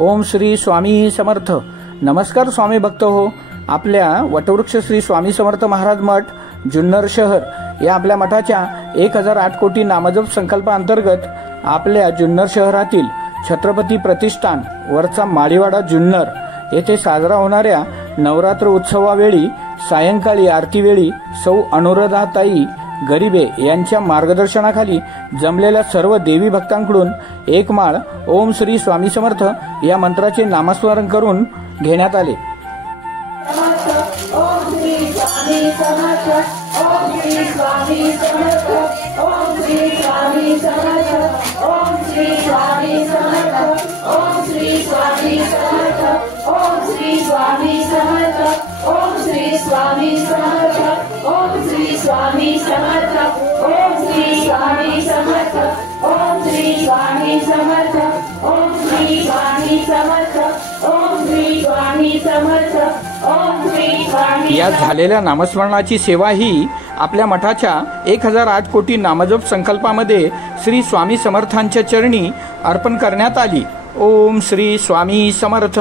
ओम श्री स्वामी समर्थ। नमस्कार स्वामी भक्त हो। आपल्या वटवृक्ष श्री स्वामी समर्थ महाराज मठ जुन्नर शहर या आपल्या मठाच्या 1008 कोटी नामजप संकल्पाअंतर्गत आपल्या जुन्नर शहरातील छत्रपती प्रतिष्ठान वरचा माळीवाडा जुन्नर येथे साजरा होणाऱ्या नवरात्र उत्सवावेळी सायंकाळी आरतीवेळी सौ अनुराधाताई गरिबे यांच्या मार्गदर्शनाखाली जमलेल्या सर्व देवी भक्तांकडून एक माळ ओम श्री स्वामी समर्थ या मंत्राचे नामस्मरण करून घेण्यात आले। या झालेल्या नामस्मरणाची सेवा ही आपल्या मठाच्या 1008 कोटी नामजप संकल्पामध्ये श्री स्वामी समर्थांच्या चरणी अर्पण करण्यात आली। ओम श्री स्वामी समर्थ।